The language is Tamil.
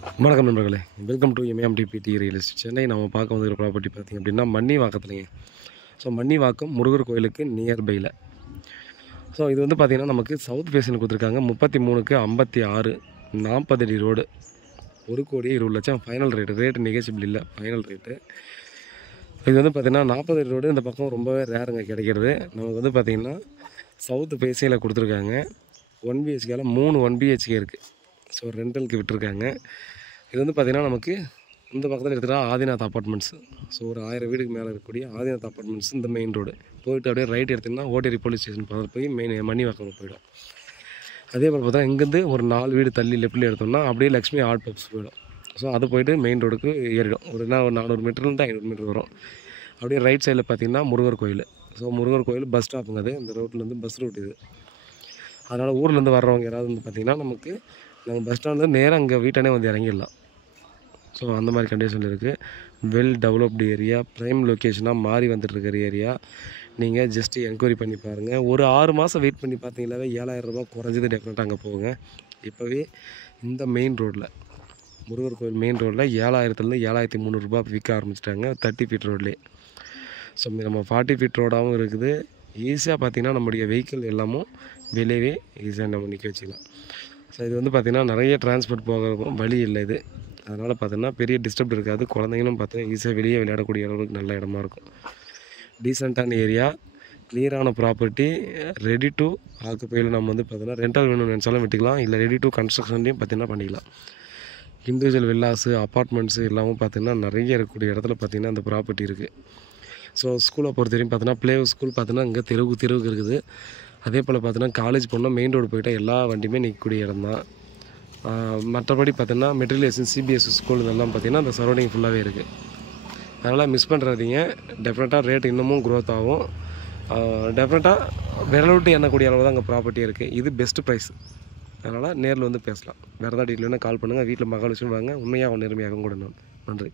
வணக்கம் நண்பர்களே, welcome to MMTPT real estate Chennai. நம்ம பார்க்க வந்துருக்க ப்ராப்பர்ட்டி பார்த்திங்க அப்படின்னா மன்னிவாக்கத்துலைங்க. ஸோ மன்னிவாக்கம் முருகர் கோயிலுக்கு நியர்பையில். ஸோ இது வந்து பார்த்திங்கன்னா நமக்கு சவுத் ஃபேஸில் கொடுத்துருக்காங்க. 33க்கு 56, 40 அடி ரோடு, 1,20,00,000 ஃபைனல் ரேட்டு நெகோசியபிள் இல்லை, ஃபைனல் ரேட்டு. இது வந்து பார்த்திங்கன்னா 40 அடி ரோடு இந்த பக்கம் ரொம்பவே ரேருங்க கிடைக்கிறது. நமக்கு வந்து பார்த்திங்கன்னா சவுத் ஃபேஸில் கொடுத்துருக்காங்க. 1 BHKல 3 1 BHK இருக்குது. ஸோ ரெண்டலுக்கு விட்டுருக்காங்க. இது வந்து பார்த்திங்கன்னா நமக்கு இந்த பக்கத்தில் எடுத்துகிட்டா ஆதிநாத் அப்பார்ட்மெண்ட்ஸ். ஸோ ஒரு 1000 வீடுக்கு மேலே இருக்கக்கூடிய ஆதிநாத் அப்பார்ட்மெண்ட்ஸ் இந்த மெயின் ரோடு போயிட்டு அப்படியே ரைட் எடுத்திங்கன்னா ஓட்டேரி போலீஸ் ஸ்டேஷன் பக்கத்தில் போய் மன்னிவாக்கம் போயிடும். அதே மாதிரி பார்த்தா இங்கேருந்து ஒரு 4 வீடு தள்ளி லெஃப்ட்டில் எடுத்தோம்னா அப்படியே லக்ஷ்மி ஆர்ட் பப்ஸ் போயிடும். ஸோ அது போய்ட்டு மெயின் ரோடுக்கு ஏறிடும். ஒரு 400 மீட்டர்லேருந்து 500 மீட்டர் வரும். அப்படியே ரைட் சைடில் பார்த்திங்கன்னா முருகர் கோயில். ஸோ முருகர் கோயில் பஸ் ஸ்டாப்புங்க. அது இந்த ரோட்லேருந்து பஸ் ரூட் இது. அதனால் ஊர்லேருந்து வர்றவங்க யாராவது வந்து பார்த்திங்கன்னா நமக்கு நாங்கள் பஸ் ஸ்டாண்ட்லேருந்து நேராக அங்கே வீட்டானே வந்து இறங்கிடலாம். ஸோ அந்த மாதிரி கண்டிஷனில் இருக்குது. வெல் டெவலப்டு ஏரியா, ப்ரைம் லொக்கேஷனாக மாறி வந்துட்டுருக்கிற ஏரியா. நீங்கள் ஜஸ்ட்டு என்கொயரி பண்ணி பாருங்கள். ஒரு 6 மாதம் வெயிட் பண்ணி பார்த்தீங்களாவே 7,000 ரூபா குறைஞ்சது டெஃபினட்டாக அங்கே போகுங்க. இப்போவே இந்த மெயின் ரோட்டில் முருகர் கோயில் மெயின் ரோட்டில் 7,000லேருந்து 7,300 ரூபா விற்க ஆரம்பிச்சிட்டாங்க 30 ஃபீட் ரோட்லேயே. ஸோ நம்ம 40 ஃபீட் ரோடாகவும் இருக்குது. ஈஸியாக பார்த்திங்கன்னா நம்முடைய வெஹிக்கிள் எல்லாமும் வெளியவே ஈஸியாக நம்ம நிற்க வச்சுக்கலாம். ஸோ இது வந்து பார்த்திங்கன்னா நிறைய டிரான்ஸ்போர்ட் போக வழி இல்லை இது. அதனால் பார்த்தீங்கன்னா பெரிய டிஸ்டர்ப் இருக்காது. குழந்தைங்களும் பார்த்தீங்கன்னா ஈஸியாக வெளியே விளையாடக்கூடிய அளவுக்கு நல்ல இடமா இருக்கும். டீசெண்டான ஏரியா, கிளியரான ப்ராப்பர்ட்டி, ரெடி டு ஆக்குப்பையில் நம்ம வந்து பார்த்தீங்கன்னா ரெண்டல் வேணும்னு நினச்சாலும் விட்டுக்கலாம். இல்லை ரெடி டு கன்ஸ்ட்ரக்ஷன்லேயும் பார்த்திங்கன்னா பண்ணிக்கலாம். இண்டிவிஜுவல் வில்லாஸு அப்பார்ட்மெண்ட்ஸு எல்லாமும் பார்த்திங்கன்னா நிறைய இருக்கக்கூடிய இடத்துல பார்த்திங்கன்னா அந்த ப்ராப்பர்ட்டி இருக்குது. ஸோ ஸ்கூலை பொறுத்த வரைக்கும் பார்த்தீங்கன்னா ப்ளே ஸ்கூல் பார்த்திங்கன்னா இங்கே தெருவுக்கு இருக்குது. அதே போல் பார்த்தீங்கன்னா காலேஜ் போனால் மெயின் ரோடு போய்ட்டால் எல்லா வண்டியுமே நிற்கக்கூடிய இடம் தான். மற்றபடி பார்த்தீங்கன்னா மெட்ரிகுலேஷன் சிபிஎஸ்சி ஸ்கூல் இதெல்லாம் பார்த்திங்கன்னா அந்த சரௌண்டிங் ஃபுல்லாகவே இருக்குது. அதனால் மிஸ் பண்ணுறாதீங்க. டெஃபினட்டாக ரேட் இன்னமும் க்ரோத் ஆகும். டெஃபினட்டாக விரலவிட்டு எண்ணக்கூடிய அளவு தான் அங்கே ப்ராப்பர்ட்டி இருக்குது. இது பெஸ்ட்டு ப்ரைஸ். அதனால் நேரில் வந்து பேசலாம். வேறு ஏதாவது டீட்டெயில் வேணால் கால் பண்ணுங்கள். வீட்டில் மகாலட்சுமி வாங்க, உண்மையாக நேர்மையாகவும் கூட. நன்றி.